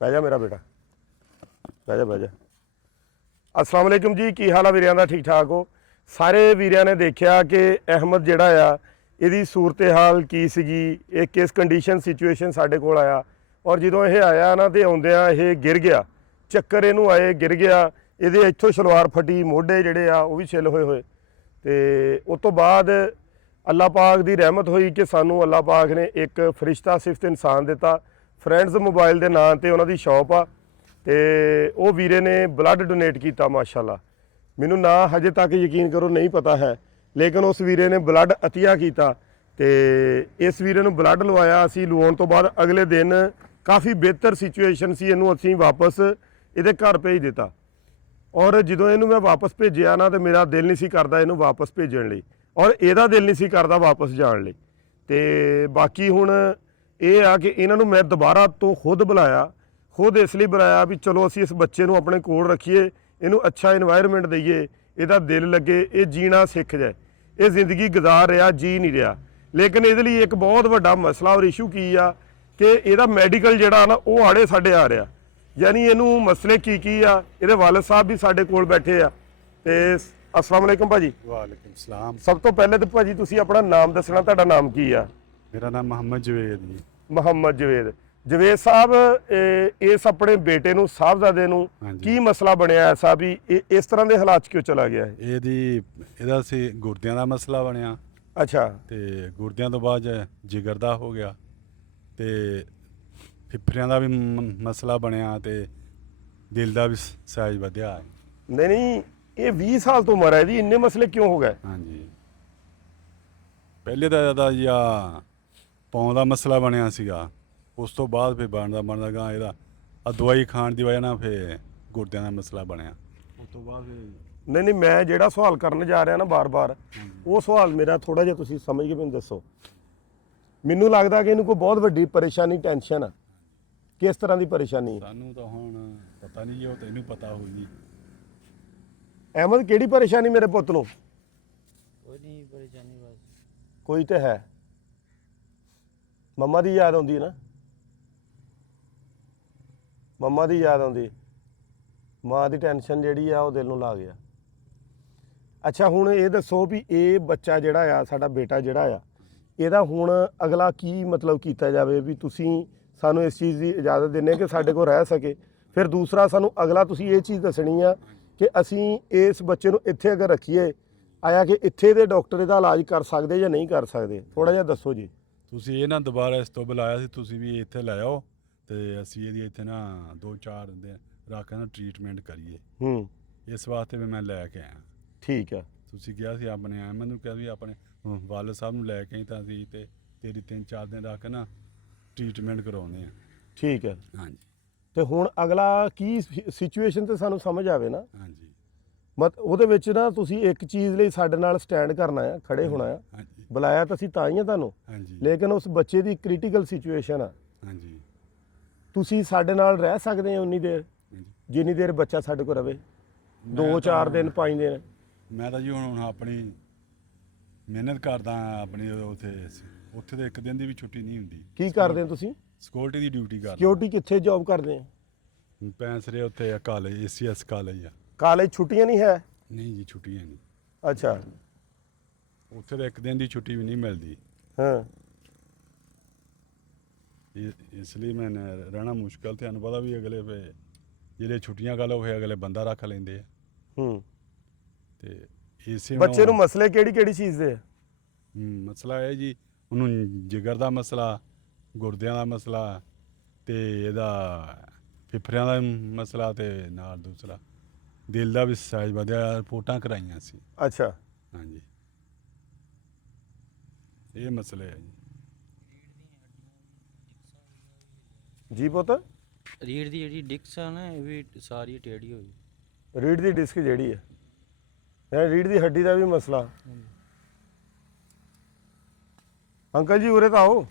ਬਹਿ ਜਾ ਮੇਰਾ ਬੇਟਾ, ਬਹਿ ਜਾ ਬਹਿ ਜਾ। अस्सलाम वालेकुम जी, की हाल है वीरियां दा? ठीक ठाक हो? सारे वीरियां ने देखा कि अहमद जिहड़ा आ ਇਹਦੀ सूरत हाल की सीगी, ये किस कंडीशन सिचुएशन साडे कोल आया और ਜਦੋਂ ਇਹ ਆਇਆ ਨਾ ਤੇ ਆਉਂਦਿਆਂ ਇਹ ਗਿਰ ਗਿਆ, ਚੱਕਰ ਇਹਨੂੰ ਆਏ, ਗਿਰ ਗਿਆ। ਇਹਦੇ ਇੱਥੋਂ ਸਲਵਾਰ ਫਟੀ, ਮੋਢੇ ਜਿਹੜੇ ਆ ਉਹ ਵੀ ਛਿੱਲ ਹੋਏ ਤੇ ਉਸ ਤੋਂ ਬਾਅਦ ਅੱਲਾਹ ਪਾਕ ਦੀ ਰਹਿਮਤ ਹੋਈ ਕਿ ਸਾਨੂੰ ਅੱਲਾਹ ਪਾਕ ਨੇ ਇੱਕ ਫਰਿਸ਼ਤਾ ਸਿਫਤ ਇਨਸਾਨ ਦਿੱਤਾ। ਫਰੈਂਡਸ ਮੋਬਾਈਲ ਦੇ ਨਾਂ ਤੇ ਉਹਨਾਂ ਦੀ ਸ਼ੌਪ ਆ ਤੇ ਉਹ ਵੀਰੇ ਨੇ ਬਲੱਡ ਡੋਨੇਟ ਕੀਤਾ। ਮਾਸ਼ਾਅੱਲਾ, ਮੈਨੂੰ ਨਾ ਹਜੇ ਤੱਕ ਯਕੀਨ ਕਰੋ ਨਹੀਂ ਪਤਾ ਹੈ, ਲੇਕਿਨ ਉਸ ਵੀਰੇ ਨੇ ਬਲੱਡ ਅਤੀਆ ਕੀਤਾ ਤੇ ਇਸ ਵੀਰੇ ਨੂੰ ਬਲੱਡ ਲਵਾਇਆ। ਅਸੀਂ ਲਵਾਉਣ ਤੋਂ ਬਾਅਦ ਅਗਲੇ ਦਿਨ ਕਾਫੀ ਬਿਹਤਰ ਸਿਚੁਏਸ਼ਨ ਸੀ, ਇਹਨੂੰ ਅਸੀਂ ਵਾਪਸ ਇਹਦੇ ਘਰ ਭੇਜ ਦਿੱਤਾ। ਔਰ ਜਦੋਂ ਇਹਨੂੰ ਮੈਂ ਵਾਪਸ ਭੇਜਿਆ ਨਾ ਤੇ ਮੇਰਾ ਦਿਲ ਨਹੀਂ ਸੀ ਕਰਦਾ ਇਹਨੂੰ ਵਾਪਸ ਭੇਜਣ ਲਈ, ਔਰ ਇਹਦਾ ਦਿਲ ਨਹੀਂ ਸੀ ਕਰਦਾ ਵਾਪਸ ਜਾਣ ਲਈ। ਤੇ ਬਾਕੀ ਹੁਣ ਇਹ ਆ ਕਿ ਇਹਨਾਂ ਨੂੰ ਮੈਂ ਦੁਬਾਰਾ ਤੋਂ ਖੁਦ ਬੁਲਾਇਆ, ਖੁਦ ਇਸ ਲਈ ਬੁਲਾਇਆ ਵੀ ਚਲੋ ਅਸੀਂ ਇਸ ਬੱਚੇ ਨੂੰ ਆਪਣੇ ਕੋਲ ਰੱਖੀਏ, ਇਹਨੂੰ ਅੱਛਾ ਇਨਵਾਇਰਨਮੈਂਟ ਦਈਏ, ਇਹਦਾ ਦਿਲ ਲੱਗੇ, ਇਹ ਜੀਣਾ ਸਿੱਖ ਜਾਏ। ਇਹ ਜ਼ਿੰਦਗੀ ਗੁਜ਼ਾਰ ਰਿਹਾ, ਜੀ ਨਹੀਂ ਰਿਹਾ। ਲੇਕਿਨ ਇਹਦੇ ਲਈ ਇੱਕ ਬਹੁਤ ਵੱਡਾ ਮਸਲਾ ਔਰ ਇਸ਼ੂ ਕੀ ਆ ਕਿ ਇਹਦਾ ਮੈਡੀਕਲ ਜਿਹੜਾ ਨਾ ਉਹ ਆੜੇ ਸਾਡੇ ਆ ਰਿਹਾ। ਯਾਨੀ ਇਹਨੂੰ ਮਸਲੇ ਕੀ ਆ। ਇਹਦੇ ਵਾਲਿਦ ਸਾਹਿਬ ਵੀ ਸਾਡੇ ਕੋਲ ਬੈਠੇ ਆ ਤੇ अस्सलाम वालेकुम भाजी। वालेकुम सलाम। सब तो पहले तो भाजी तुसी अपना नाम दसना, तुहाडा नाम की आ? मेरा नाम मोहम्मद जवेद जी। मोहम्मद जवेद। जवेद साहब, इस अपने बेटे ਨੂੰ ਸਾਹਿਬਜ਼ਾਦੇ ਨੂੰ ਕੀ ਮਸਲਾ ਬਣਿਆ ਐਸਾ ਵੀ ਇਸ ਤਰ੍ਹਾਂ ਦੇ ਹਾਲਾਤ ਕਿਉਂ ਚਲਾ ਗਿਆ ਹੈ? ਇਹਦਾ ਸੀ ਗੁਰਦਿਆਂ ਦਾ ਮਸਲਾ ਬਣਿਆ। ਅੱਛਾ। ਤੇ ਗੁਰਦਿਆਂ ਤੋਂ ਬਾਅਦ ਜਿਗਰ ਦਾ ਹੋ ਗਿਆ ਤੇ ਫਿਫੜਿਆਂ ਦਾ ਵੀ ਮਸਲਾ ਬਣਿਆ ਤੇ ਦਿਲ ਦਾ ਵੀ ਸਾਈਜ਼ ਵਧਿਆ। ਨਹੀਂ ਇਹ 20 ਸਾਲ ਤੋਂ ਉਮਰ ਹੈ ਇਹਦੀ, ਇੰਨੇ ਮਸਲੇ ਕਿਉਂ ਹੋ ਗਏ? ਹਾਂਜੀ, ਪਹਿਲੇ ਤਾਂ ਇਹਦਾ ਜਾਂ ਪਾਉਣ ਦਾ ਮਸਲਾ ਬਣਿਆ ਸੀਗਾ, ਉਸ ਤੋਂ ਬਾਅਦ ਫਿਰ ਬਣਦਾ ਗਾ ਇਹਦਾ ਦਵਾਈ ਖਾਣ ਦੀ ਵਜ੍ਹਾ ਨਾਲ ਫਿਰ ਗੁਰਦਿਆਂ ਦਾ ਮਸਲਾ ਬਣਿਆ। ਉਸ ਤੋਂ ਬਾਅਦ ਫਿਰ ਨਹੀਂ ਮੈਂ ਜਿਹੜਾ ਸਵਾਲ ਕਰਨ ਜਾ ਰਿਹਾ ਨਾ ਬਾਰ-ਬਾਰ, ਉਹ ਸਵਾਲ ਮੇਰਾ ਥੋੜਾ ਜਿਹਾ ਤੁਸੀਂ ਸਮਝ ਕੇ ਮੈਨੂੰ ਦੱਸੋ। ਮੈਨੂੰ ਲੱਗਦਾ ਕਿ ਇਹਨੂੰ ਕੋਈ ਬਹੁਤ ਵੱਡੀ ਪਰੇਸ਼ਾਨੀ, ਟੈਨਸ਼ਨ ਆ। ਕਿਸ ਤਰ੍ਹਾਂ ਦੀ ਪਰੇਸ਼ਾਨੀ ਹੈ? ਸਾਨੂੰ ਤਾਂ ਹੁਣ ਪਤਾ ਨਹੀਂ, ਉਹ ਤੈਨੂੰ ਪਤਾ ਹੋਊਗੀ। ਅਹਿਮਦ, ਕਿਹੜੀ ਪਰੇਸ਼ਾਨੀ ਮੇਰੇ ਪੁੱਤ ਨੂੰ? ਕੋਈ ਨਹੀਂ ਪਰੇਸ਼ਾਨੀ, ਬਸ ਕੋਈ ਤੇ ਹੈ। ਮੰਮਾ ਦੀ ਯਾਦ ਆਉਂਦੀ ਹੈ ਨਾ, ਮੰਮਾ ਦੀ ਯਾਦ ਆਉਂਦੀ, ਮਾਂ ਦੀ ਟੈਨਸ਼ਨ ਜਿਹੜੀ ਆ ਉਹ ਦਿਲ ਨੂੰ ਲਾ ਗਿਆ। ਅੱਛਾ, ਹੁਣ ਇਹ ਦੱਸੋ ਵੀ ਇਹ ਬੱਚਾ ਜਿਹੜਾ ਆ, ਸਾਡਾ ਬੇਟਾ ਜਿਹੜਾ ਆ, ਇਹਦਾ ਹੁਣ ਅਗਲਾ ਕੀ ਮਤਲਬ ਕੀਤਾ ਜਾਵੇ ਵੀ ਤੁਸੀਂ ਸਾਨੂੰ ਇਸ ਚੀਜ਼ ਦੀ ਇਜਾਜ਼ਤ ਦਿੰਦੇ ਕਿ ਸਾਡੇ ਕੋਲ ਰਹਿ ਸਕੇ। ਫਿਰ ਦੂਸਰਾ ਸਾਨੂੰ ਅਗਲਾ ਤੁਸੀਂ ਇਹ ਚੀਜ਼ ਦੱਸਣੀ ਆ ਕਿ ਅਸੀਂ ਇਸ ਬੱਚੇ ਨੂੰ ਇੱਥੇ ਅਗਰ ਰੱਖੀਏ, ਆਇਆ ਕਿ ਇੱਥੇ ਦੇ ਡਾਕਟਰ ਇਹਦਾ ਇਲਾਜ ਕਰ ਸਕਦੇ ਜਾਂ ਨਹੀਂ ਕਰ ਸਕਦੇ, ਥੋੜਾ ਜਿਹਾ ਦੱਸੋ ਜੀ। ਤੁਸੀਂ ਇਹ ਨਾ ਦੁਬਾਰਾ ਇਸ ਤੋਂ ਬੁਲਾਇਆ ਸੀ, ਤੁਸੀਂ ਵੀ ਇੱਥੇ ਲੈ ਆਓ ਤੇ ਅਸੀਂ ਇਹਦੀ ਇੱਥੇ ਨਾ 2-4 ਦਿਨ ਰੱਖ ਕੇ ਨਾ ਟ੍ਰੀਟਮੈਂਟ ਕਰੀਏ। ਇਸ ਵਾਸਤੇ ਵੀ ਮੈਂ ਲੈ ਕੇ ਆਇਆ। ਠੀਕ ਆ। ਤੁਸੀਂ ਕਿਹਾ ਸੀ ਆਪਣੇ ਅਹਿਮਦ ਨੂੰ ਕਿਹਾ ਵੀ ਆਪਣੇ ਵਾਲਿਦ ਸਾਹਿਬ ਨੂੰ ਲੈ ਕੇ ਆਈ, ਤਾਂ ਅਸੀਂ ਤੇ ਤੇਰੀ 3-4 ਦਿਨ ਰੱਖ ਕੇ ਨਾ ਟ੍ਰੀਟਮੈਂਟ ਕਰਾਉਂਦੇ ਆ। ਠੀਕ ਹੈ। ਹਾਂਜੀ। ਤੇ ਹੁਣ ਅਗਲਾ ਕੀ ਸਿਚੁਏਸ਼ਨ ਤੇ ਸਾਨੂੰ ਸਮਝ ਆਵੇ ਨਾ। ਹਾਂਜੀ। ਉਹਦੇ ਵਿੱਚ ਨਾ ਤੁਸੀਂ ਇੱਕ ਚੀਜ਼ ਲਈ ਸਾਡੇ ਨਾਲ ਸਟੈਂਡ ਕਰਨਾ ਆ, ਖੜੇ ਹੋਣਾ ਆ। ਹਾਂਜੀ। ਬੁਲਾਇਆ ਤਾਂ ਅਸੀਂ ਤਾਂ ਹੀ ਆ ਤੁਹਾਨੂੰ। ਹਾਂਜੀ। ਲੇਕਿਨ ਉਸ ਬੱਚੇ ਦੀ ਕ੍ਰਿਟੀਕਲ ਸਿਚੁਏਸ਼ਨ ਆ। ਹਾਂਜੀ। ਤੁਸੀਂ ਸਾਡੇ ਨਾਲ ਰਹਿ ਸਕਦੇ ਹੋ ਉਨੀ ਦੇਰ, ਜਿੰਨੀ ਦੇਰ ਬੱਚਾ ਸਾਡੇ ਕੋਲ ਰਵੇ, 2-4 ਦਿਨ 5 ਦਿਨ। ਮੈਂ ਤਾਂ ਜੀ ਹੁਣ ਆਪਣੀ ਮਿਹਨਤ ਕਰਦਾ ਆਪਣੀ ਉੱਥੇ ਤਾਂ ਇੱਕ ਦਿਨ ਦੀ ਵੀ ਛੁੱਟੀ ਨਹੀਂ ਹੁੰਦੀ। ਕੀ ਕਰਦੇ ਹੋ ਤੁਸੀਂ? ਸਿਕਿਉਰਿਟੀ ਦੀ ਡਿਊਟੀ ਕਰਦਾ। ਸਿਕਿਉਰਿਟੀ ਕਿੱਥੇ ਜੌਬ ਕਰਦੇ ਆ? ਪੈਂਸਰੇ ਉੱਥੇ ਆ ਕਾਲਜ, ACS ਕਾਲਜ ਆ। ਕਾਲਜ ਛੁੱਟੀਆਂ ਨਹੀਂ ਹੈ? ਨਹੀਂ ਜੀ, ਛੁੱਟੀਆਂ ਨਹੀਂ। ਅੱਛਾ। ਉੱਥੇ ਤਾਂ ਇੱਕ ਦਿਨ ਦੀ ਛੁੱਟੀ ਵੀ ਨਹੀਂ ਮਿਲਦੀ। ਹਾਂ। ਇਸ ਲਈ ਮੈਂ ਰਹਿਣਾ ਮੁਸ਼ਕਲ, ਤੁਹਾਨੂੰ ਪਤਾ ਵੀ ਅਗਲੇ ਫੇ ਜਿਹੜੇ ਛੁੱਟੀਆਂ ਕਰ ਲਓ ਫਿਰ ਅਗਲੇ ਬੰਦਾ ਰੱਖ ਲੈਂਦੇ ਆ। ਤੇ ਇਸੇ ਬੱਚੇ ਨੂੰ ਮਸਲੇ ਕਿਹੜੀ ਚੀਜ਼ ਦੇ ਆ? ਮਸਲਾ ਇਹ ਜੀ, ਉਹਨੂੰ ਜਿਗਰ ਦਾ ਮਸਲਾ, ਗੁਰਦਿਆਂ ਦਾ ਮਸਲਾ ਤੇ ਇਹਦਾ ਫਿਫੜਿਆਂ ਦਾ ਮਸਲਾ ਤੇ ਨਾਲ ਦੂਸਰਾ ਦਿਲ ਦਾ ਵੀ ਸਾਈਜ਼ ਵਧਿਆ। ਰਿਪੋਰਟਾਂ ਕਰਾਈਆਂ ਸੀ। ਅੱਛਾ। ਹਾਂਜੀ, ਇਹ ਮਸਲੇ ਹੈ ਜੀ। ਜੀ ਪੁੱਤ, ਰੀੜ ਦੀ ਜਿਹੜੀ ਡਿਸਕ ਆ ਨਾ, ਇਹ ਵੀ ਸਾਰੀ ਟੇੜੀ ਹੋਈ। ਰੀੜ ਦੀ ਡਿਸਕ ਜਿਹੜੀ ਹੈ, ਇਹ ਰੀੜ ਦੀ ਹੱਡੀ ਦਾ ਵੀ ਮਸਲਾ। ਅੰਕਲ ਜੀ ਉਰੇ ਤਾਂ ਆਓ,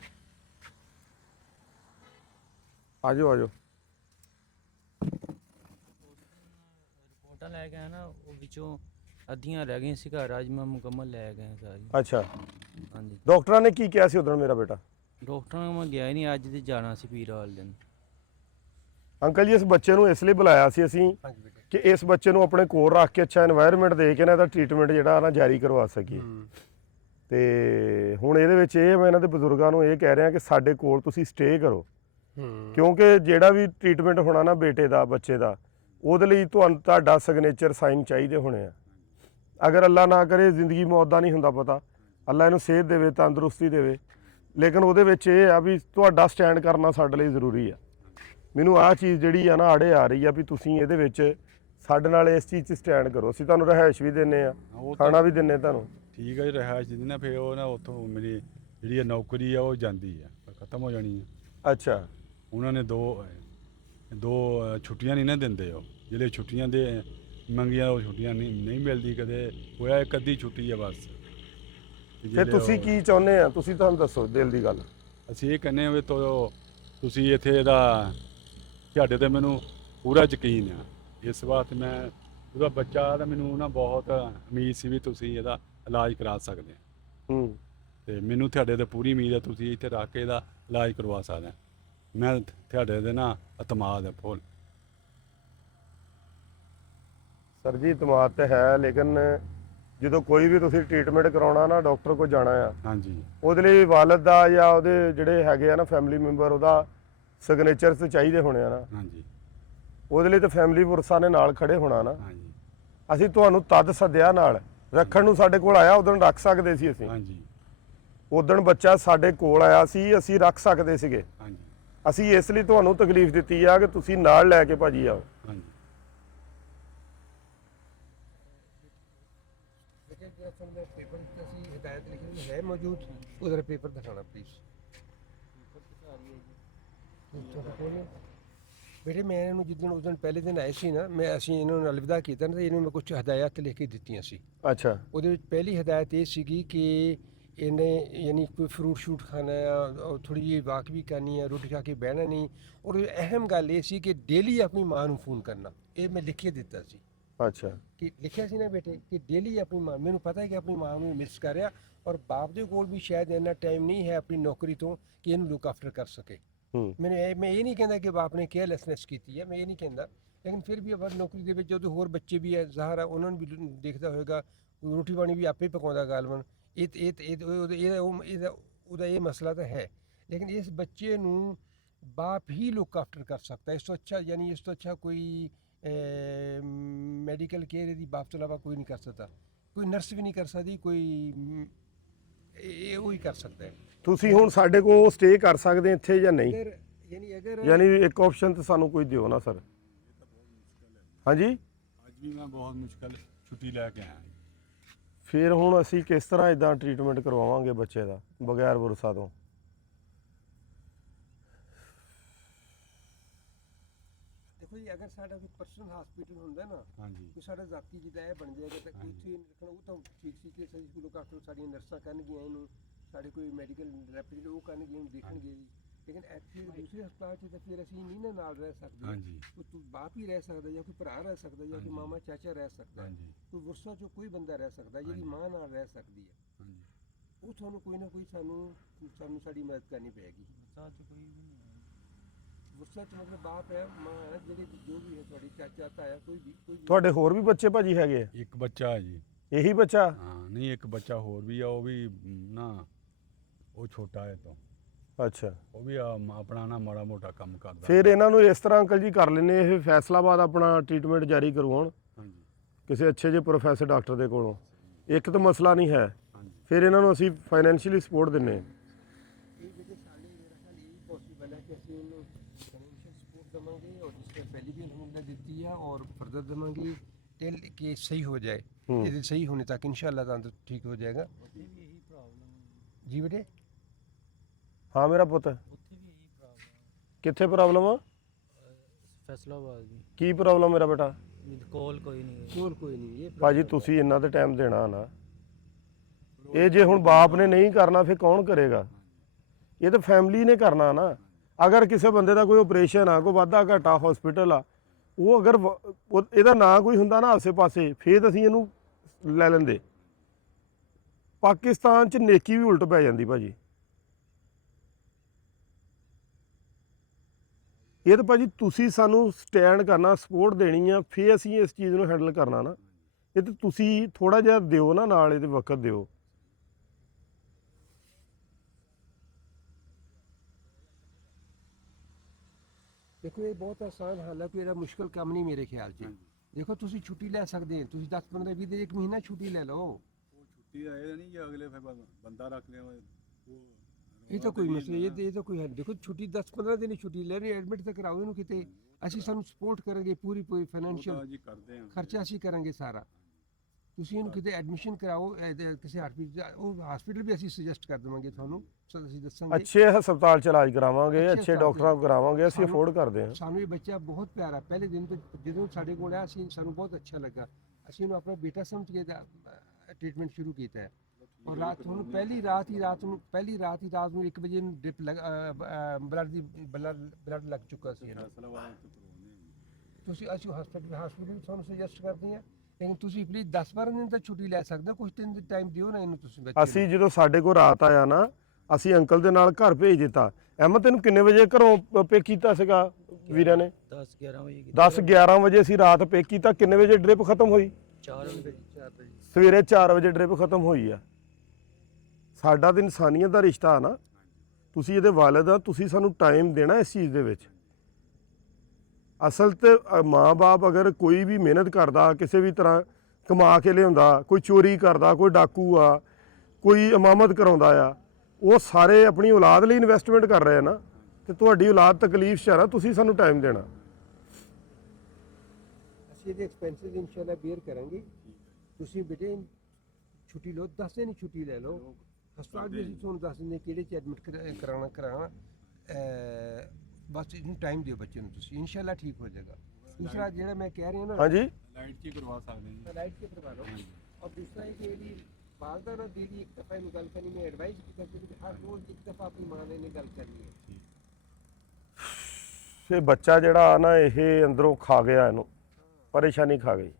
ਆਜੋ ਆਜੋ। ਰਿਪੋਰਟਾਂ ਲੈ ਕੇ ਆਇਆ ਨਾ, ਉਹ ਵਿੱਚੋਂ ਅੱਧੀਆਂ ਰਹਿ ਗਈਆਂ ਸੀ ਘਰ, ਅੱਜ ਮੈਂ ਮੁਕੰਮਲ ਲੈ ਕੇ ਆਇਆ ਸਾਰੀ। ਅੱਛਾ। ਹਾਂਜੀ। ਡਾਕਟਰਾਂ ਨੇ ਕੀ ਕਿਹਾ ਸੀ ਉਦੋਂ ਮੇਰਾ ਬੇਟਾ? ਡਾਕਟਰਾਂ ਨੂੰ ਮੈਂ ਗਿਆ ਹੀ ਨਹੀਂ, ਅੱਜ ਤੇ ਜਾਣਾ ਸੀ ਪੀਰ ਵਾਲੇ ਦਿਨ। ਅੰਕਲ ਜੀ ਇਸ ਬੱਚੇ ਨੂੰ ਇਸ ਲਈ ਬੁਲਾਇਆ ਸੀ ਅਸੀਂ ਹਾਂਜੀ ਬੇਟੇ। ਕਿ ਇਸ ਬੱਚੇ ਨੂੰ ਆਪਣੇ ਕੋਲ ਰੱਖ ਕੇ ਅੱਛਾ এনवायरमेंट ਦੇ ਕੇ ਨਾ ਇਹਦਾ ਟ੍ਰੀਟਮੈਂਟ ਜਿਹੜਾ ਨਾ ਜਾਰੀ ਕਰਵਾ ਸਕੀਏ। ਤੇ ਹੁਣ ਇਹਦੇ ਵਿੱਚ ਇਹ ਮੈਂ ਇਹਨਾਂ ਦੇ ਬਜ਼ੁਰਗਾਂ ਨੂੰ ਇਹ ਕਹਿ ਰਿਹਾ ਕਿ ਸਾਡੇ ਕੋਲ ਤੁਸੀਂ ਸਟੇ ਕਰੋ, ਕਿਉਂਕਿ ਜਿਹੜਾ ਵੀ ਟ੍ਰੀਟਮੈਂਟ ਹੋਣਾ ਨਾ ਬੇਟੇ ਦਾ ਬੱਚੇ ਦਾ, ਉਹਦੇ ਲਈ ਤੁਹਾਨੂੰ ਤੁਹਾਡਾ ਸਿਗਨੇਚਰ ਸਾਈਨ ਚਾਹੀਦੇ ਹੋਣੇ ਆ। ਅਗਰ ਅੱਲਾ ਨਾ ਕਰੇ ਜ਼ਿੰਦਗੀ ਮੌਤ ਦਾ ਨਹੀਂ ਹੁੰਦਾ ਪਤਾ, ਅੱਲਾ ਇਹਨੂੰ ਸਿਹਤ ਦੇਵੇ, ਤੰਦਰੁਸਤੀ ਦੇਵੇ, ਲੇਕਿਨ ਉਹਦੇ ਵਿੱਚ ਇਹ ਆ ਵੀ ਤੁਹਾਡਾ ਸਟੈਂਡ ਕਰਨਾ ਸਾਡੇ ਲਈ ਜ਼ਰੂਰੀ ਆ। ਮੈਨੂੰ ਆਹ ਚੀਜ਼ ਜਿਹੜੀ ਆ ਨਾ ਆੜੇ ਆ ਰਹੀ ਆ ਵੀ ਤੁਸੀਂ ਇਹਦੇ ਵਿੱਚ ਸਾਡੇ ਨਾਲ ਇਸ ਚੀਜ਼ 'ਚ ਸਟੈਂਡ ਕਰੋ। ਅਸੀਂ ਤੁਹਾਨੂੰ ਰਿਹਾਇਸ਼ ਵੀ ਦਿੰਨੇ ਆ, ਖਾਣਾ ਵੀ ਦਿੰਨੇ ਤੁਹਾਨੂੰ। ਠੀਕ ਹੈ ਜੀ, ਰਿਹਾਇਸ਼ ਦੀ ਨਾ ਫਿਰ ਉਹ ਨਾ ਉੱਥੋਂ ਮੇਰੀ ਜਿਹੜੀ ਨੌਕਰੀ ਆ ਉਹ ਜਾਂਦੀ ਆ, ਖਤਮ ਹੋ ਜਾਣੀ ਆ। ਅੱਛਾ, ਉਹਨਾਂ ਨੇ ਦੋ ਛੁੱਟੀਆਂ ਨਹੀਂ ਨਾ ਦਿੰਦੇ, ਉਹ ਜਿਹੜੇ ਛੁੱਟੀਆਂ ਦੇ ਮੰਗੀਆਂ ਉਹ ਛੁੱਟੀਆਂ ਨਹੀਂ ਮਿਲਦੀ। ਕਦੇ ਹੋਇਆ ਇੱਕ ਅੱਧੀ ਛੁੱਟੀ ਆ ਬਸ। ਫਿਰ ਤੁਸੀਂ ਕੀ ਚਾਹੁੰਦੇ ਆ? ਤੁਸੀਂ ਤੁਹਾਨੂੰ ਦੱਸੋ ਦਿਲ ਦੀ ਗੱਲ। ਅਸੀਂ ਇਹ ਕਹਿੰਦੇ ਹਾਂ ਵੀ ਤੁਸੀਂ ਇੱਥੇ ਇਹਦਾ ਤੁਹਾਡੇ ਤੇ ਮੈਨੂੰ ਪੂਰਾ ਯਕੀਨ ਆ, ਇਸ ਵਾਸਤੇ ਮੈਂ ਉਹਦਾ ਬੱਚਾ ਤਾਂ ਮੈਨੂੰ ਨਾ ਬਹੁਤ ਉਮੀਦ ਸੀ ਵੀ ਤੁਸੀਂ ਇਹਦਾ ਇਲਾਜ ਕਰਾ ਸਕਦੇ ਆ। ਤੇ ਮੈਨੂੰ ਤੁਹਾਡੇ ਤੇ ਪੂਰੀ ਉਮੀਦ ਹੈ ਤੁਸੀਂ ਇੱਥੇ ਰੱਖ ਕੇ ਇਹਦਾ ਇਲਾਜ ਕਰਵਾ ਸਕਦੇ ਆ। ਮੈਂ ਤੁਹਾਡੇ ਦੇ ਨਾ ਇਤਮਾਦ ਹੈ ਫੁੱਲ। ਸਰ ਜੀ ਇਤਮਾਦ ਤੇ ਹੈ, ਲੇਕਿਨ ਜਦੋਂ ਕੋਈ ਵੀ ਤੁਸੀਂ ਟ੍ਰੀਟਮੈਂਟ ਕਰਾਉਣਾ ਨਾ ਡਾਕਟਰ ਕੋਲ ਜਾਣਾ ਆ, ਹਾਂਜੀ, ਉਹਦੇ ਲਈ ਵਾਲਦ ਦਾ ਜਾਂ ਉਹਦੇ ਜਿਹੜੇ ਹੈਗੇ ਆ ਨਾ ਫੈਮਿਲੀ ਮੈਂਬਰ, ਉਹਦਾ ਸਿਗਨੇਚਰਸ ਚਾਹੀਦੇ ਹੋਣੇ ਆ ਨਾ। ਹਾਂਜੀ, ਉਹਦੇ ਲਈ ਤਾਂ ਫੈਮਿਲੀ ਪੁਰਸਾਂ ਨੇ ਨਾਲ ਖੜੇ ਹੋਣਾ ਨਾ। ਹਾਂਜੀ, ਅਸੀਂ ਤੁਹਾਨੂੰ ਤਦ ਸੱਦਿਆ, ਨਾਲ ਰੱਖਣ ਨੂੰ ਸਾਡੇ ਕੋਲ ਆਇਆ, ਉਦੋਂ ਰੱਖ ਸਕਦੇ ਸੀ ਅਸੀਂ। ਹਾਂਜੀ, ਉਦੋਂ ਬੱਚਾ ਸਾਡੇ ਕੋਲ ਆਇਆ ਸੀ, ਅਸੀਂ ਰੱਖ ਸਕਦੇ ਸੀਗੇ। ਹਾਂਜੀ, ਅਸੀਂ ਇਸ ਲਈ ਤੁਹਾਨੂੰ ਤਕਲੀਫ ਦਿੱਤੀ ਆ ਕਿ ਤੁਸੀਂ ਨਾਲ ਲੈ ਕੇ ਭਾਜੀ ਆਓ। ਹਾਂਜੀ। पेपर की हिदायत लिखी हुई है मौजूद, उधर पेपर दिखाना प्लीज। ਬੇਟੇ ਮੈਂ ਇਹਨੂੰ ਜਿੱਦਣ ਉਸ ਦਿਨ ਪਹਿਲੇ ਦਿਨ ਆਏ ਸੀ ਨਾ, ਅਸੀਂ ਇਹਨਾਂ ਨੂੰ ਅਲਵਿਦਾ ਕੀਤਾ ਨਾ, ਤੇ ਇਹਨੂੰ ਮੈਂ ਕੁਝ ਹਦਾਇਤ ਲਿਖ ਕੇ ਦਿੱਤੀਆਂ ਸੀ। ਅੱਛਾ, ਉਹਦੇ ਵਿੱਚ ਪਹਿਲੀ ਹਦਾਇਤ ਇਹ ਸੀਗੀ ਕਿ ਇਹਨੇ ਯਾਨੀ ਕੋਈ ਫਰੂਟ ਸ਼ੂਟ ਖਾਣਾ ਆ, ਥੋੜੀ ਜਿਹੀ ਵਾਕ ਵੀ ਕਰਨੀ ਆ, ਰੋਟੀ ਖਾ ਕੇ ਬਹਿਣਾ ਨਹੀਂ। ਔਰ ਅਹਿਮ ਗੱਲ ਇਹ ਸੀ ਕਿ ਡੇਲੀ ਆਪਣੀ ਮਾਂ ਨੂੰ ਫੋਨ ਕਰਨਾ। ਇਹ ਮੈਂ ਲਿਖ ਕੇ ਦਿੱਤਾ ਸੀ ਅੱਛਾ, ਕਿ ਲਿਖਿਆ ਸੀ ਨਾ ਬੇਟੇ ਕਿ ਡੇਲੀ ਆਪਣੀ ਮਾਂ, ਮੈਨੂੰ ਪਤਾ ਹੈ ਕਿ ਆਪਣੀ ਮਾਂ ਨੂੰ ਮਿਸ ਕਰ ਰਿਹਾ, ਔਰ ਬਾਪ ਦੇ ਕੋਲ ਵੀ ਸ਼ਾਇਦ ਇੰਨਾ ਟਾਈਮ ਨਹੀਂ ਹੈ ਆਪਣੀ ਨੌਕਰੀ ਤੋਂ ਕਿ ਇਹਨੂੰ ਲੁੱਕ ਆਫਟਰ ਕਰ ਸਕੇ। ਮੈਂ ਇਹ ਨਹੀਂ ਕਹਿੰਦਾ ਕਿ ਬਾਪ ਨੇ ਕੇਅਰਲੈਸਨੈਸ ਕੀਤੀ ਹੈ, ਮੈਂ ਇਹ ਨਹੀਂ ਕਹਿੰਦਾ, ਲੇਕਿਨ ਫਿਰ ਵੀ ਅਗਰ ਨੌਕਰੀ ਦੇ ਵਿੱਚ ਜਦੋਂ ਹੋਰ ਬੱਚੇ ਵੀ ਹੈ ਜ਼ਾਹਰ ਹੈ ਉਹਨਾਂ ਨੂੰ ਵੀ ਦੇਖਦਾ ਹੋਏਗਾ, ਰੋਟੀ ਪਾਣੀ ਵੀ ਆਪੇ ਪਕਾਉਂਦਾ ਗਾਲਬਨ। ਉਹਦਾ ਇਹ ਮਸਲਾ ਤਾਂ ਹੈ, ਲੇਕਿਨ ਇਸ ਬੱਚੇ ਨੂੰ ਬਾਪ ਹੀ ਲੁੱਕ ਆਫਟਰ ਕਰ ਸਕਦਾ। ਇਸ ਤੋਂ ਅੱਛਾ ਯਾਨੀ ਇਸ ਤੋਂ ਅੱਛਾ ਕੋਈ ਮੈਡੀਕਲ ਕੇਅਰ ਇਹਦੀ ਬਾਪ ਤੋਂ ਇਲਾਵਾ ਕੋਈ ਨਹੀਂ ਕਰ ਸਕਦਾ, ਕੋਈ ਨਰਸ ਵੀ ਨਹੀਂ ਕਰ ਸਕਦੀ, ਕੋਈ ਇਹ ਉਹ ਹੀ ਕਰ ਸਕਦਾ ਹੈ। ਤੁਸੀਂ ਹੁਣ ਸਾਡੇ ਕੋਲ ਸਟੇ ਕਰ ਸਕਦੇ ਇੱਥੇ ਜਾਂ ਨਹੀਂ? ਅਗਰ ਯਾਨੀ ਇੱਕ ਆਪਸ਼ਨ ਤਾਂ ਸਾਨੂੰ ਕੋਈ ਦਿਓ ਨਾ ਸਰ। ਹਾਂਜੀ, ਅੱਜ ਵੀ ਮੈਂ ਬਹੁਤ ਮੁਸ਼ਕਲ ਛੁੱਟੀ ਲੈ ਕੇ ਆਇਆ। ਫਿਰ ਹੁਣ ਅਸੀਂ ਕਿਸ ਤਰ੍ਹਾਂ ਇਦਾਂ ਟ੍ਰੀਟਮੈਂਟ ਕਰਵਾਵਾਂਗੇ ਬੱਚੇ ਦਾ ਬਗੈਰ ਵਰਸਾ ਤੋਂ? ਦੇਖੋ ਜੀ, ਅਗਰ ਸਾਡਾ ਕੋਈ ਪਰਸਨਲ ਹਸਪੀਟਲ ਹੁੰਦਾ ਨਾ, ਹਾਂਜੀ, ਕੋਈ ਸਾਡਾ ਜ਼ਾਤੀ ਜਿੱਦਾਂ ਇਹ ਬਣ ਜਾਏਗਾ ਤਾਂ ਉੱਥੇ ਰੱਖਣਾ, ਉਹ ਤਾਂ ਠੀਕ ਸੀ ਕਿ ਸਹੀ ਸਕੂਲੋਂ ਕਾਫੀ ਸਾਡੀਆਂ ਨਰਸਾਂ ਕਰਨਗੀਆਂ ਇਹਨੂੰ, ਸਾਡੇ ਕੋਈ ਮੈਡੀਕਲ ਰੈਪਰੈਜ਼ੈਂਟੇਟਿਵ ਉਹ ਕਰਨਗੇ ਇਹਨੂੰ ਦੇਖਣਗੇ ਜੀ। ਲੇਕਿਨ ਇੱਥੇ ਦੂਸਰੇ ਹਸਪਤਾਲ 'ਚ ਤਾਂ ਫਿਰ ਅਸੀਂ ਨਹੀਂ ਨਾ ਨਾਲ ਰਹਿ ਸਕਦੇ। ਹਾਂਜੀ, ਕੋਈ ਬਾਪ ਹੀ ਰਹਿ ਸਕਦਾ, ਜਾਂ ਕੋਈ ਭਰਾ ਰਹਿ ਸਕਦਾ, ਜਾਂ ਕੋਈ ਮਾਮਾ ਚਾਚਾ ਰਹਿ ਸਕਦਾ, ਹਾਂਜੀ, ਕੋਈ ਵਰਸਾ 'ਚੋਂ ਕੋਈ ਬੰਦਾ ਰਹਿ ਸਕਦਾ ਜਿਹਦੀ ਮਾਂ ਨਾਲ ਰਹਿ ਸਕਦੀ ਹੈ। ਹਾਂਜੀ। ਉਹ ਤੁਹਾਨੂੰ ਕੋਈ ਨਾ ਕੋਈ ਸਾਨੂੰ ਸਾਡੀ ਮਦਦ ਕਰਨੀ ਪਏਗੀ। ਸਾਥ ਚ ਕੋਈ ਵੀ ਨਹੀਂ ਹੈ। ਵਰਸਾ 'ਚ ਮਤਲਬ ਬਾਪ ਹੈ, ਮਾਂ ਹੈ, ਜਿਹੜੇ ਜੋ ਵੀ ਹੈ ਤੁਹਾਡੀ ਚਾਚਾ ਤਾਇਆ ਕੋਈ ਵੀ ਤੁਹਾਡੇ ਹੋਰ ਵੀ ਬੱਚੇ ਭਾਜੀ ਹੈਗੇ ਆ? ਇੱਕ ਬੱਚਾ ਹੈ ਜੀ। ਇਹੀ ਬੱਚਾ? ਹਾਂ, ਨਹੀਂ ਇੱਕ ਬੱਚਾ ਹੋਰ ਵੀ ਆ, ਉਹ ਵੀ ਨਾ ਉਹ ਛੋਟਾ ਹੈ ਤੋਂ। ਅੱਛਾ, ਉਹ ਵੀ ਆਪਣਾ ਨਾ ਮਾੜਾ ਮੋਟਾ ਕੰਮ ਕਰਦਾ। ਫਿਰ ਇਹਨਾਂ ਨੂੰ ਇਸ ਤਰ੍ਹਾਂ ਅੰਕਲ ਜੀ ਕਰ ਲੈਂਦੇ, ਇਹ ਫੈਸਲਾਬਾਦ ਆਪਣਾ ਟ੍ਰੀਟਮੈਂਟ ਜਾਰੀ ਕਰਵਾਉਣ ਹਾਂਜੀ, ਕਿਸੇ ਅੱਛੇ ਜਿਹੇ ਪ੍ਰੋਫੈਸਰ ਡਾਕਟਰ ਦੇ ਕੋਲੋਂ। ਇੱਕ ਤਾਂ ਮਸਲਾ ਨਹੀਂ ਹੈ, ਹਾਂਜੀ, ਫਿਰ ਇਹਨਾਂ ਨੂੰ ਅਸੀਂ ਫਾਈਨੈਂਸ਼ੀਅਲੀ ਸਪੋਰਟ ਦਿੰਨੇ। ਇਹ ਜਿਹੜੇ ਸਾਡੇ ਮੇਰਾ ਖਿਆਲ ਇਹ ਪੋਸੀਬਲ ਹੈ ਕਿ ਅਸੀਂ ਉਹਨੂੰ ਫਾਈਨੈਂਸ਼ੀਅਲ ਸਪੋਰਟ ਦੇਵਾਂਗੇ, ਔਰ ਜਿਸ ਤਰ੍ਹਾਂ ਪਹਿਲੀ ਵੀ ਅਲਹਮਦੁਲਿल्लाह ਦਿੱਤੀ ਆ, ਔਰ ਫਰਦਰ ਦੇਵਾਂਗੇ ਟਿਲ ਕਿ ਸਹੀ ਹੋ ਜਾਏ। ਇਹਦੇ ਸਹੀ ਹੋਣੇ ਤੱਕ ਇੰਸ਼ਾਅੱਲਾਹ ਤਾਂ ਠੀਕ ਹੋ ਜਾਏਗਾ। ਉੱਥੇ ਵੀ ਇਹੀ ਪ੍ਰੋਬਲਮ ਜੀ ਬੇਟੇ, ਹਾਂ ਮੇਰਾ ਪੁੱਤ, ਉੱਥੇ ਵੀ ਇਹੀ ਪ੍ਰੋਬਲਮ ਕਿੱਥੇ ਪ੍ਰੋਬਲਮ ਆ? ਫੈਸਲਾਬਾਦ ਵੀ ਕੀ ਪ੍ਰੋਬਲਮ ਮੇਰਾ ਬੇਟਾ? ਕੋਲ ਕੋਈ ਨਹੀਂ ਹੈ। ਹੋਰ ਕੋਈ ਨਹੀਂ। ਇਹ ਭਾਜੀ ਤੁਸੀਂ ਇਹਨਾਂ ਤੇ ਟਾਈਮ ਦੇਣਾ ਨਾ। ਇਹ ਜੇ ਹੁਣ ਬਾਪ ਨੇ ਨਹੀਂ ਕਰਨਾ ਫਿਰ ਕੌਣ ਕਰੇਗਾ? ਇਹ ਤਾਂ ਫੈਮਿਲੀ ਨੇ ਕਰਨਾ ਨਾ। ਅਗਰ ਕਿਸੇ ਬੰਦੇ ਦਾ ਕੋਈ ਆਪਰੇਸ਼ਨ ਆ, ਕੋਈ ਵਾਧਾ ਘਾਟਾ ਹਸਪੀਟਲ ਆ, ਉਹ ਅਗਰ ਇਹਦਾ ਨਾ ਕੋਈ ਹੁੰਦਾ ਨਾ ਆਸੇ ਪਾਸੇ, ਫਿਰ ਅਸੀਂ ਇਹਨੂੰ ਲੈ ਲੈਂਦੇ। ਪਾਕਿਸਤਾਨ 'ਚ ਨੇਕੀ ਵੀ ਉਲਟ ਪੈ ਜਾਂਦੀ ਭਾਜੀ। ਇਹ ਤਾਂ ਭਾਜੀ ਤੁਸੀਂ ਸਾਨੂੰ ਸਟੈਂਡ ਕਰਨਾ, ਸਪੋਰਟ ਦੇਣੀ ਆ, ਫਿਰ ਅਸੀਂ ਇਸ ਚੀਜ਼ ਨੂੰ ਹੈਂਡਲ ਕਰਨਾ ਨਾ। ਇਹ ਤਾਂ ਤੁਸੀਂ ਥੋੜਾ ਜਿਹਾ ਦਿਓ ਨਾ, ਨਾਲ ਇਹਦੇ ਵਕਤ ਦਿਓ। ਦੇਖੋ ਇਹ ਬਹੁਤ ਆਸਾਨ ਹੱਲ ਹੈ, ਕੋਈ ਇਹਦਾ ਮੁਸ਼ਕਲ ਕੰਮ ਨਹੀਂ ਮੇਰੇ ਖਿਆਲ 'ਚ। ਦੇਖੋ ਤੁਸੀਂ ਛੁੱਟੀ ਲੈ ਸਕਦੇ ਹੋ, ਤੁਸੀਂ 10 15 20 ਦਿਨ 1 ਮਹੀਨਾ ਛੁੱਟੀ ਲੈ ਲਓ। ਉਹ ਛੁੱਟੀ ਦਾ ਇਹ ਨਹੀਂ ਕਿ ਅਗਲੇ ਫਿਰ ਬੰਦਾ ਰੱਖ ਲਿਆ ਉਹ ਇਹ ਤਾਂ ਕੋਈ ਮਸਲਾ, ਇਹ ਤਾਂ ਕੋਈ ਹੈ। ਦੇਖੋ ਛੁੱਟੀ 10 15 ਦਿਨ ਦੀ ਛੁੱਟੀ ਲੈ ਰਹੇ, ਐਡਮਿਟ ਤਾਂ ਕਰਾਓ ਇਹਨੂੰ ਕਿਤੇ, ਅਸੀਂ ਸਾਨੂੰ ਸਪੋਰਟ ਕਰਾਂਗੇ, ਪੂਰੀ ਫਾਈਨੈਂਸ਼ੀਅਲ ਜੀ ਕਰਦੇ ਆ ਖਰਚਾ ਅਸੀਂ ਕਰਾਂਗੇ ਸਾਰਾ। ਤੁਸੀਂ ਇਹਨੂੰ ਕਿਤੇ ਐਡਮਿਸ਼ਨ ਕਰਾਓ, ਕਿਸੇ ਹਸਪੀਟਲ, ਉਹ ਹਸਪੀਟਲ ਵੀ ਅਸੀਂ ਸੁਜੈਸਟ ਕਰ ਦੇਵਾਂਗੇ ਤੁਹਾਨੂੰ, ਅਸੀਂ ਦੱਸਾਂਗੇ। ਅੱਛੇ ਹਸਪਤਾਲ 'ਚ ਇਲਾਜ ਕਰਾਵਾਂਗੇ, ਅੱਛੇ ਅੱਛੇ ਹਸਪਤਾਲ ਡਾਕਟਰਾਂ ਕੋਲ ਕਰਾਵਾਂਗੇ, ਅਸੀਂ ਸਾਨੂੰ- ਅਫੋਰਡ ਕਰਦੇ ਹਾਂ। ਸਾਨੂੰ ਇਹ ਬੱਚਾ ਬਹੁਤ ਪਿਆਰਾ, ਪਹਿਲੇ ਦਿਨ ਤੋਂ ਜਦੋਂ ਸਾਡੇ ਕੋਲ ਆਇਆ ਸੀ ਸਾਨੂੰ ਬਹੁਤ ਅੱਛਾ ਲੱਗਾ। ਅਸੀਂ ਇਹਨੂੰ ਆਪਣਾ ਬੇਟਾ ਸਮਝ ਕੇ ਟ੍ਰੀਟਮੈਂਟ ਸ਼ੁਰੂ ਕੀਤਾ ਹੈ। ਔਰ ਰਾਤ ਨੂੰ ਪਹਿਲੀ ਰਾਤ ਹੀ ਰਾਤ ਨੂੰ 1 ਵਜੇ ਨੂੰ ਡ੍ਰਿਪ ਬਲੱਡ ਲੱਗ ਚੁੱਕਾ ਸੀ ਇਹਨੂੰ। ਤੁਸੀਂ ਅਸੀਂ ਹਸਪੀਟਲ ਤੁਹਾਨੂੰ ਸੁਜੈਸਟ ਕਰਦੇ ਹਾਂ, ਲੇਕਿਨ ਤੁਸੀਂ ਪਲੀਜ਼ 10 12 ਦਿਨ ਤੱਕ ਛੁੱਟੀ ਲੈ ਸਕਦੇ ਹੋ, ਕੁਝ ਦਿਨ ਦੀ ਟਾਈਮ ਦਿਓ ਨਾ ਇਹਨੂੰ ਤੁਸੀਂ ਬੱਚੇ ਨੂੰ। ਅਸੀਂ ਜਦੋਂ ਸਾਡੇ ਕੋਲ ਰਾਤ ਆਇਆ ਨਾ, ਅਸੀਂ ਅੰਕਲ ਦੇ ਨਾਲ ਘਰ ਭੇਜ ਦਿੱਤਾ। ਅਹਿਮਦ ਤੈਨੂੰ ਕਿੰਨੇ ਵਜੇ ਘਰੋਂ ਪਿਕ ਕੀਤਾ ਸੀਗਾ ਵੀਰਾਂ ਨੇ? 10 11 ਵਜੇ 10 11 ਵਜੇ ਅਸੀਂ ਰਾਤ ਪਿਕ ਕੀਤਾ। ਕਿੰਨੇ ਵਜੇ ਡ੍ਰਿਪ ਖਤਮ ਹੋਈ? 4 ਵਜੇ। ਸਵੇਰੇ 4 ਵਜੇ ਡ੍ਰਿਪ ਖਤਮ ਹੋਈ ਆ। ਸਾਡਾ ਤਾਂ ਇਨਸਾਨੀਅਤ ਦਾ ਰਿਸ਼ਤਾ ਆ ਨਾ। ਤੁਸੀਂ ਇਹਦੇ ਵਾਲਿਦ ਆ, ਤੁਸੀਂ ਸਾਨੂੰ ਟਾਈਮ ਦੇਣਾ ਇਸ ਚੀਜ਼ ਦੇ ਵਿੱਚ। ਅਸਲ ਤੇ ਮਾਂ-ਬਾਪ ਅਗਰ ਕੋਈ ਵੀ ਮਿਹਨਤ ਕਰਦਾ, ਕਿਸੇ ਵੀ ਤਰ੍ਹਾਂ ਕਮਾ ਕੇ ਲਿਆਉਂਦਾ, ਕੋਈ ਚੋਰੀ ਕਰਦਾ, ਕੋਈ ਡਾਕੂ ਆ, ਕੋਈ ਇਮਾਮਤ ਕਰਾਉਂਦਾ ਆ, ਉਹ ਸਾਰੇ ਆਪਣੀ ਔਲਾਦ ਲਈ ਇਨਵੈਸਟਮੈਂਟ ਕਰ ਰਹੇ ਆ ਨਾ। ਤੇ ਤੁਹਾਡੀ ਔਲਾਦ ਤਕਲੀਫ 'ਚ ਆ ਨਾ, ਤੁਸੀਂ ਸਾਨੂੰ ਟਾਈਮ ਦੇਣਾ। ਅਸੀਂ ਇਹਦੇ ਐਕਸਪੈਂਸਿਸ ਇਨਸ਼ਾਅੱਲਾ ਬੇਅਰ ਕਰਾਂਗੇ। ਤੁਸੀਂ ਬੇਟੇ ਛੁੱਟੀ ਲਓ, 10 ਦਿਨ ਛੁੱਟੀ ਲੈ ਲਓ। ਹਸਪਤਾਲ ਵੀ ਅਸੀਂ ਤੁਹਾਨੂੰ ਦੱਸ ਦਿੰਦੇ ਕਿਹੜੇ 'ਚ ਐਡਮਿਟ ਕਰਾਉਣਾ। ਬਸ ਇਹਨੂੰ ਟਾਈਮ ਦਿਓ ਬੱਚੇ ਨੂੰ, ਤੁਸੀਂ ਇਨਸ਼ਾਅੱਲਾ ਠੀਕ ਹੋ ਜਾਏਗਾ। ਦੂਸਰਾ ਜਿਹੜਾ ਮੈਂ ਕਹਿ ਰਿਹਾ ਨਾ, ਹਾਂਜੀ, ਲਾਈਟ 'ਚ ਹੀ ਕਰਵਾ ਸਕਦੇ ਹਾਂ ਲਾਈਟ ਕੇ ਕਰਵਾ ਲਓ। ਔਰ ਦੂਸਰਾ ਇਹ ਕਿ ਇਹਦੀ ਵਾਲਦਾ ਨਾਲ ਡੇਲੀ ਇੱਕ ਦਫਾ ਇਹਨੂੰ ਗੱਲ ਕਰਨੀ, ਮੈਂ ਐਡਵਾਈਸ ਵੀ ਕਰਦੀ ਕਿ ਹਰ ਰੋਜ਼ ਇੱਕ ਦਫਾ ਆਪਣੀ ਮਾਂ ਨਾਲ ਇਹਨੇ ਗੱਲ ਕਰਨੀ ਹੈ। ਇਹ ਬੱਚਾ ਜਿਹੜਾ ਆ ਨਾ, ਇਹ ਅੰਦਰੋਂ ਖਾ ਗਿਆ, ਇਹਨੂੰ ਪਰੇਸ਼ਾਨੀ ਖਾ ਗਈ,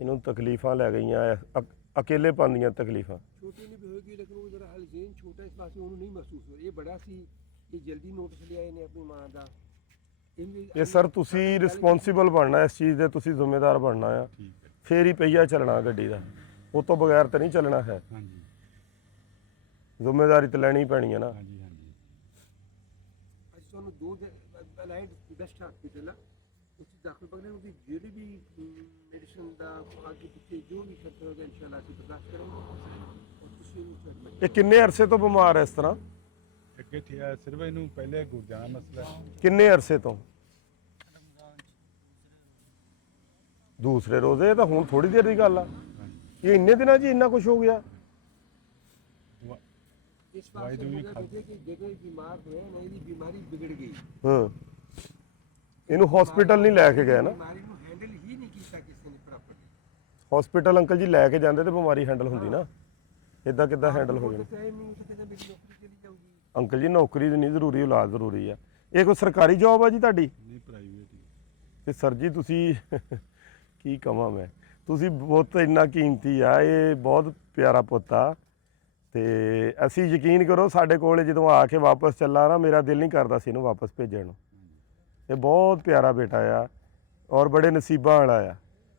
ਇਹਨੂੰ ਤਕਲੀਫਾਂ ਲੈ ਗਈਆਂ, ਅਕੇਲੇ ਪਾਉਂਦੀਆਂ ਤਕਲੀਫਾਂ। ਛੋਟੀ ਨਹੀਂ ਵੀ ਹੋਏਗੀ, ਲੇਕਿਨ ਉਹ ਜਿਹੜਾ ਹਲਜੇਨ ਛੋਟਾ, ਇਸ ਪਾਸੇ ਉਹਨੂੰ ਨਹੀਂ ਮਹਿਸੂਸ ਹੋ ਰਿਹਾ। ਇਹ ਬੜਾ ਸੀ, ਇਹ ਜਲਦੀ ਨੋਟਿਸ ਲਿਆ ਇਹਨੇ ਆਪਣੀ ਮਾਂ ਦਾ। ਇਹ ਸਰ ਤੁਸੀਂ ਰਿਸਪੌਂਸਿਬਲ ਬਣਨਾ, ਇਸ ਚੀਜ਼ ਦੇ ਤੁਸੀਂ ਜ਼ਿੰਮੇਦਾਰ ਬਣਨਾ ਆ। ਠੀਕ ਹੈ ਫੇਰ ਹੀ ਪਹੀਆ ਚੱਲਣਾ ਗੱਡੀ ਦਾ, ਉਹ ਤੋਂ ਬਗੈਰ ਤਾਂ ਨਹੀਂ ਚੱਲਣਾ ਹੈ। ਹਾਂਜੀ ਜ਼ਿੰਮੇਦਾਰੀ ਤਾਂ ਲੈਣੀ ਪੈਣੀ ਹੈ ਨਾ। ਹਾਂਜੀ ਹਾਂਜੀ ਅਸੀਂ ਤੁਹਾਨੂੰ 2 ਅਲਾਈਡ ਬੈਸਟ ਹਸਪੀਟਲ ਆ, ਉੱਥੇ ਦਾਖਲ ਪਕੜੇ। ਉਹਦੀ ਜਿਹੜੀ ਵੀ ਮੈਡੀਸਨ ਦਾ ਅੱਗੇ ਪਿੱਛੇ ਜੋ ਵੀ ਖਰਚਾ ਹੋਗਾ ਇਨਸ਼ਾਅੱਲਾ ਅਸੀਂ ਬਰਦਾਸ਼ਤ ਕਰਾਂਗੇ। ਔਰ ਤੁਸੀਂ ਇਹ ਕਿੰਨੇ ਅਰਸੇ ਤੋਂ ਬਿਮਾਰ ਹੈ ਇਸ ਤਰ੍ਹਾਂ? ਅੱਗੇ ਥਿਆ ਸਿਰਫ ਇਹਨੂੰ ਪਹਿਲੇ ਗੁਰਦਿਆਂ ਦਾ ਮਸਲਾ ਹੈ। ਕਿੰਨੇ ਅਰਸੇ ਤੋਂ? ਦੂਸਰੇ ਰੋਜ਼ੇ? ਇਹ ਤਾਂ ਹੁਣ ਥੋੜੀ ਦੇਰ ਦੀ ਗੱਲ ਆ। ਇਹ ਇੰਨੇ ਦਿਨਾਂ 'ਚ ਹੀ ਇੰਨਾ ਕੁਝ ਹੋ ਗਿਆ? ਇਸ ਵਾਸਤੇ ਮੁਝੇ ਬੇਟੇ ਕਿ ਜਦੋਂ ਬਿਮਾਰ ਹੋਇਆ ਨਾ, ਇਹਦੀ ਬਿਮਾਰੀ ਵਿਗੜ ਗਈ। ਹਾਂ, ਇਹਨੂੰ ਹਸਪੀਟਲ ਨਹੀਂ ਲੈ ਕੇ ਗਏ ਨਾ। ਬਿਮਾਰੀ ਨੂੰ ਹੈਂਡਲ ਹੀ ਨਹੀਂ ਕੀਤਾ ਕਿਸੇ ਨੇ ਪ੍ਰੋਪਰਲੀ। ਹਸਪੀਟਲ ਅੰਕਲ ਜੀ ਲੈ ਕੇ ਜਾਂਦੇ ਤੇ ਬਿਮਾਰੀ ਹੈਂਡਲ ਹੁੰਦੀ ਨਾ। ਇਦਾਂ ਕਿੱਦਾਂ ਹੈਂਡਲ ਹੋ ਜਾਣੀ? ਟਾਈਮ ਨਹੀਂ ਉੱਥੇ ਕਹਿੰਦਾ ਮੇਰੀ ਨੌਕਰੀ ਚਲੀ ਜਾਊਗੀ। ਅੰਕਲ ਜੀ ਨੌਕਰੀ ਨਹੀਂ ਜ਼ਰੂਰੀ, ਔਲਾਦ ਜ਼ਰੂਰੀ ਆ। ਇਹ ਕੋਈ ਸਰਕਾਰੀ ਜੌਬ ਆ ਜੀ ਤੁਹਾਡੀ? ਨਹੀਂ ਪ੍ਰਾਈਵੇਟ ਹੀ। ਤੇ ਸਰ ਜੀ ਤੁਸੀਂ ਕੀ ਕਹਾਂ ਮੈਂ, ਤੁਸੀਂ ਬਹੁਤ ਇੰਨਾ ਕੀਮਤੀ ਆ, ਇਹ ਬਹੁਤ ਪਿਆਰਾ ਪੁੱਤ ਆ। ਤੇ ਅਸੀਂ ਯਕੀਨ ਕਰੋ, ਸਾਡੇ ਕੋਲ ਜਦੋਂ ਆ ਕੇ ਵਾਪਸ ਚੱਲਾ ਨਾ, ਮੇਰਾ ਦਿਲ ਨਹੀਂ ਕਰਦਾ ਸੀ ਇਹਨੂੰ ਵਾਪਸ ਭੇਜਣ ਨੂੰ। ਇਹ ਬਹੁਤ ਪਿਆਰਾ ਬੇਟਾ ਆ ਔਰ ਬੜੇ ਨਸੀਬਾਂ ਵਾਲਾ ਆ।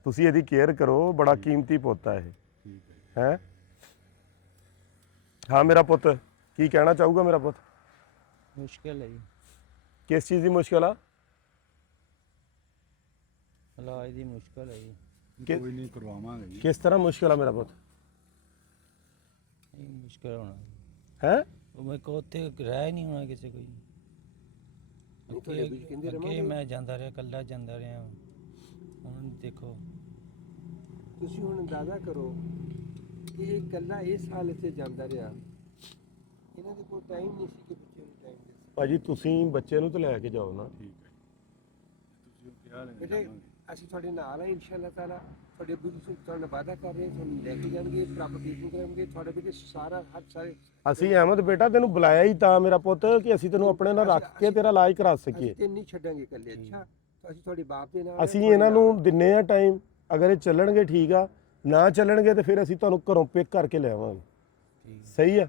ਤੁਸੀਂ ਇਹਦੀ ਕੇਅਰ ਕਰੋ, ਬੜਾ ਕੀਮਤੀ ਪੁੱਤ ਆ ਇਹ। ਠੀਕ ਹੈ ਹੈ ਹਾਂ ਮੇਰਾ ਪੁੱਤ, ਕੀ ਕਹਿਣਾ ਚਾਹੂਗਾ ਮੇਰਾ ਪੁੱਤ? ਮੁਸ਼ਕਿਲ ਹੈ ਜੀ, ਕਿਸ ਚੀਜ਼ ਦੀ ਮੁਸ਼ਕਲ ਆ? ਇਲਾਜ ਦੀ ਮੁਸ਼ਕਿਲ ਹੈ ਜੀ। ਕੋਈ ਨਹੀਂ ਕਰਵਾਵਾਂਗੇ ਜੀ। ਕਿਸ ਤਰ੍ਹਾਂ ਮੁਸ਼ਕਲ ਆ ਮੇਰਾ ਪੁੱਤ? ਇਹ ਮੁਸ਼ਕਿਲ ਹੋਣਾ ਹੈ ਉਹ ਮੇਰੇ ਕੋਲ ਉੱਥੇ ਰਹਿ ਹੀ ਨਹੀਂ ਹੋਣਾ ਕਿਸੇ ਕੋਈ। ਤੁਹਾਡੇ ਵਿੱਚ ਕਹਿੰਦੇ ਅੱਗੇ ਰਵਾਂਗੇ। ਮੈਂ ਜਾਂਦਾ ਰਿਹਾ, ਇਕੱਲਾ ਜਾਂਦਾ ਰਿਹਾ। ਹੁਣ ਦੇਖੋ, ਤੁਸੀਂ ਹੁਣ ਅੰਦਾਜ਼ਾ ਕਰੋ ਕਿ ਇਹ ਇਕੱਲਾ ਇਸ ਹਾਲਤ 'ਚ ਜਾਂਦਾ ਰਿਹਾ। ਇਹਨਾਂ ਦੇ ਕੋਲ ਟਾਈਮ ਨਹੀਂ ਸੀ ਕਿ ਬੱਚੇ ਨੂੰ ਟਾਈਮ ਦੇ ਸਕਣ। ਭਾਜੀ ਤੁਸੀਂ ਬੱਚੇ ਨੂੰ ਤਾਂ ਲੈ ਕੇ ਜਾਓ ਨਾ। ਠੀਕ ਹੈ ਤੁਸੀਂ ਕਿਹਾ ਲੈ ਬੇਟੇ ਅਸੀਂ ਤੁਹਾਡੇ ਨਾਲ ਆ ਇਨਸ਼ਾਅੱਲਾ ਤਾਲਾ। ਤੁਹਾਡੇ ਬੁੱਧ ਸਿੰਘ ਤੁਹਾਡਾ ਵਾਅਦਾ ਕਰ ਰਹੇ, ਤੁਹਾਨੂੰ ਲੈ ਕੇ ਜਾਣਗੇ, ਪ੍ਰਾਪਤ ਟ੍ਰੀਟਮੈਂਟ ਕਰਾਂਗੇ ਤੁਹਾਡੇ ਬੇਟੇ ਸਾਰਾ ਹਰ ਸਾਰੇ। ਅਸੀਂ ਅਹਿਮਦ ਬੇਟਾ ਤੈਨੂੰ ਬੁਲਾਇਆ ਹੀ ਤਾਂ ਮੇਰਾ ਪੁੱਤ ਕਿ ਅਸੀਂ ਤੈਨੂੰ ਆਪਣੇ ਨਾਲ ਰੱਖ ਕੇ ਤੇਰਾ ਇਲਾਜ ਕਰਾ ਸਕੀਏ। ਅਸੀਂ ਤੇ ਨਹੀਂ ਛੱਡਾਂਗੇ ਇਕੱਲੇ। ਅੱਛਾ, ਅਸੀਂ ਤੁਹਾਡੇ ਬਾਪ ਦੇ ਨਾਲ ਅਸੀਂ ਇਹਨਾਂ ਨੂੰ ਦਿੰਨੇ ਆ ਟਾਈਮ, ਅਗਰ ਇਹ ਚੱਲਣਗੇ ਠੀਕ ਆ, ਨਾ ਚੱਲਣਗੇ ਤੇ ਫਿਰ ਅਸੀਂ ਤੁਹਾਨੂੰ ਘਰੋਂ ਪਿਕ ਕਰਕੇ ਲੈ ਆਵਾਂਗੇ। ਸਹੀ ਆ?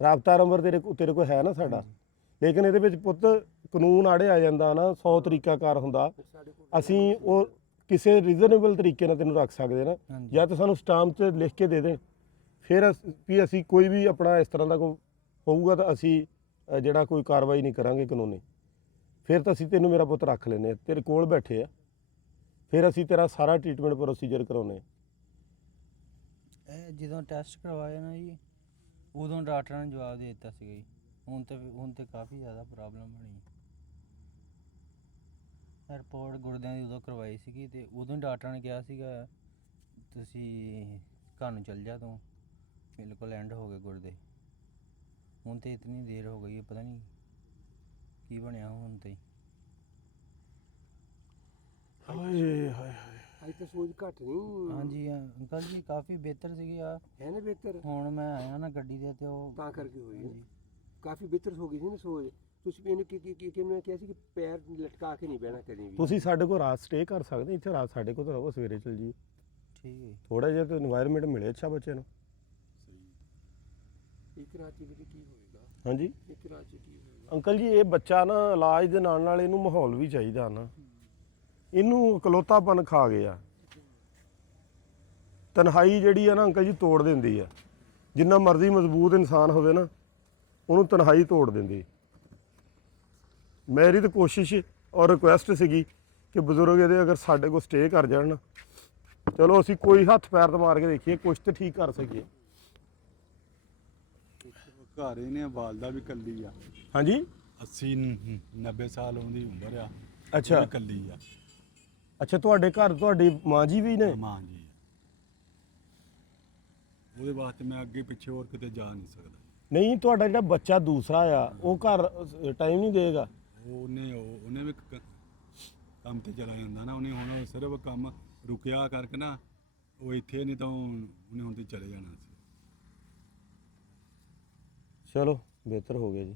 ਰਾਬਤਾ ਨੰਬਰ ਤੇਰੇ ਕੋਲ ਹੈ ਨਾ ਸਾਡਾ? ਲੇਕਿਨ ਇਹਦੇ ਵਿੱਚ ਪੁੱਤ ਕਾਨੂੰਨ ਆੜੇ ਆ ਜਾਂਦਾ ਨਾ, 100 ਤਰੀਕਾਕਾਰ ਹੁੰਦਾ। ਅਸੀਂ ਉਹ ਕਿਸੇ ਰੀਜ਼ਨੇਬਲ ਤਰੀਕੇ ਨਾਲ ਤੈਨੂੰ ਰੱਖ ਸਕਦੇ ਨਾ, ਹਾਂਜੀ। ਜਾਂ ਤਾਂ ਸਾਨੂੰ ਸਟਾਂਪ 'ਤੇ ਲਿਖ ਕੇ ਦੇ ਦੇਣ, ਫਿਰ ਵੀ ਅਸੀਂ ਕੋਈ ਵੀ ਆਪਣਾ ਇਸ ਤਰ੍ਹਾਂ ਦਾ ਕੋਈ ਹੋਊਗਾ ਤਾਂ ਅਸੀਂ ਜਿਹੜਾ ਕੋਈ ਕਾਰਵਾਈ ਨਹੀਂ ਕਰਾਂਗੇ ਕਾਨੂੰਨੀ। ਫਿਰ ਤਾਂ ਅਸੀਂ ਤੈਨੂੰ ਮੇਰਾ ਪੁੱਤ ਰੱਖ ਲੈਂਦੇ ਹਾਂ, ਤੇਰੇ ਕੋਲ ਬੈਠੇ ਆ, ਫਿਰ ਅਸੀਂ ਤੇਰਾ ਸਾਰਾ ਟ੍ਰੀਟਮੈਂਟ ਪ੍ਰੋਸੀਜਰ ਕਰਾਉਂਦੇ ਹਾਂ। ਇਹ ਜਦੋਂ ਟੈਸਟ ਕਰਵਾਇਆ ਨਾ ਜੀ, ਉਦੋਂ ਡਾਕਟਰਾਂ ਨੇ ਜਵਾਬ ਦੇ ਦਿੱਤਾ ਸੀਗਾ ਜੀ। ਹੁਣ ਤੇ ਕਾਫੀ ਜ਼ਿਆਦਾ ਪ੍ਰੋਬਲਮ ਬਣੀ। ਰਿਪੋਰਟ ਗੁਰਦਿਆਂ ਦੀ ਉਦੋਂ ਕਰਵਾਈ ਸੀਗੀ ਤੇ ਉਦੋਂ ਹੀ ਡਾਕਟਰਾਂ ਨੇ ਕਿਹਾ ਸੀਗਾ ਤੁਸੀਂ ਘਰ ਨੂੰ ਚੱਲ ਜਾ, ਤੂੰ ਬਿਲਕੁਲ ਐਂਡ ਹੋ ਗਏ ਗੁਰਦੇ। ਹੁਣ ਤੇ ਇਤਨੀ ਦੇਰ ਹੋ ਗਈ ਹੈ, ਪਤਾ ਨਹੀਂ ਕੀ ਬਣਿਆ ਹੁਣ ਤੇ। ਹਾਏ ਹਾਏ ਅੱਜ ਤਾਂ ਸੋਚ ਘੱਟ ਨਹੀਂ ਹਾਂਜੀ ਅੰਕਲ ਜੀ ਕਾਫੀ ਬਿਹਤਰ ਸੀਗੀ ਆ। ਹੈ ਨਾ ਬਿਹਤਰ, ਹੁਣ ਮੈਂ ਆਇਆ ਨਾ ਗੱਡੀ ਤੇ ਤੇ ਉਹ ਤਾਂ ਕਰਕੇ ਹੋਈ ਹੈ। ਹਾਂਜੀ। ਕਾਫੀ ਬਿਹਤਰ ਹੋ ਗਈ ਸੀ ਨਾ ਸੋਚ। ਤੁਸੀਂ ਇਹਨੂੰ ਕਿਵੇਂ ਕਿਹਾ ਸੀ ਕਿ ਪੈਰ ਲਟਕਾ ਕੇ ਨਹੀਂ ਬਹਿਣਾ ਕਦੇ ਵੀ। ਤੁਸੀਂ ਸਾਡੇ ਕੋਲ ਰਾਤ ਸਟੇ ਕਰ ਸਕਦੇ, ਇੱਥੇ ਰਾਤ ਸਾਡੇ ਕੋਲ ਤਾਂ ਰਹੋ, ਸਵੇਰੇ ਚਲ ਜੀ। ਠੀਕ ਹੈ ਜੀ। ਥੋੜਾ ਜਿਹਾ ਤਾਂ এনवायरमेंट ਮਿਲੇ ਅੱਛਾ ਬੱਚੇ ਨੂੰ। ਇੱਕ ਰਾਤ ਚ ਕੀ ਹੋਏਗਾ? ਹਾਂਜੀ ਇੱਕ ਰਾਤ ਚ ਕੀ ਹੋਏਗਾ? ਅੰਕਲ ਜੀ, ਇਹ ਬੱਚਾ ਨਾ ਇਲਾਜ ਦੇ ਨਾਲ ਨਾਲ ਇਹਨੂੰ ਮਾਹੌਲ ਵੀ ਚਾਹੀਦਾ ਨਾ। ਇਹਨੂੰ ਇਕਲੌਤਾਪਨ ਖਾ ਗਿਆ। ਤਨਹਾਈ ਜਿਹੜੀ ਆ ਨਾ ਅੰਕਲ ਜੀ ਤੋੜ ਦਿੰਦੀ ਆ। ਜਿੰਨਾ ਮਰਜ਼ੀ ਮਜ਼ਬੂਤ ਇਨਸਾਨ ਹੋਵੇ ਨਾ, ਉਹਨੂੰ ਤਨਹਾਈ ਤੋੜ ਦਿੰਦੀ। ਮੇਰੀ ਤਾਂ ਕੋਸ਼ਿਸ਼ ਔਰ ਰਿਕੁਐਸਟ ਸੀਗੀ ਕਿ ਬਜ਼ੁਰਗ ਇਹਦੇ ਅਗਰ ਸਾਡੇ ਕੋਲ ਸਟੇ ਕਰ ਜਾਣ ਨਾ, ਚਲੋ ਅਸੀਂ ਕੋਈ ਹੱਥ ਪੈਰ ਤੇ ਮਾਰ ਕੇ ਦੇਖੀਏ, ਕੁਛ ਤੇ ਠੀਕ ਕਰ ਸਕੀਏ। ਘਰ ਇਹਨੇ ਵਾਲਦਾ ਵੀ ਕੱਲੀ ਆ, ਹਾਂਜੀ 80-90 ਸਾਲ ਉਹਦੀ ਉਮਰ ਆ। ਅੱਛਾ। ਉਹ ਵੀ ਕੱਲੀ ਆ। ਅੱਛਾ, ਤੁਹਾਡੇ ਘਰ ਤੁਹਾਡੀ ਮਾਂ ਜੀ ਵੀ ਨੇ? ਮਾਂ ਜੀ ਆ। ਉਹਦੇ ਵਾਸਤੇ ਮੈਂ ਅੱਗੇ ਪਿੱਛੇ ਹੋਰ ਕਿਤੇ ਜਾ ਨਹੀਂ ਸਕਦਾ। ਨਹੀਂ, ਤੁਹਾਡਾ ਜਿਹੜਾ ਬੱਚਾ ਦੂਸਰਾ ਆ ਉਹ ਘਰ ਟਾਈਮ ਨਹੀਂ ਦੇਗਾ? ਉਹਨੇ ਵੀ ਕੰਮ ਤੇ ਚਲਾ ਜਾਂਦਾ ਨਾ। ਉਹਨੇ ਹੁਣ ਸਿਰਫ ਕੰਮ ਰੁਕਿਆ ਕਰਕੇ ਨਾ, ਉਹ ਇੱਥੇ ਨਹੀਂ ਤਾਂ ਉਹਨੇ ਹੁਣ ਤੇ ਚਲੇ ਜਾਣਾ ਸੀ। ਚਲੋ ਬਿਹਤਰ ਹੋ ਗਿਆ ਜੀ।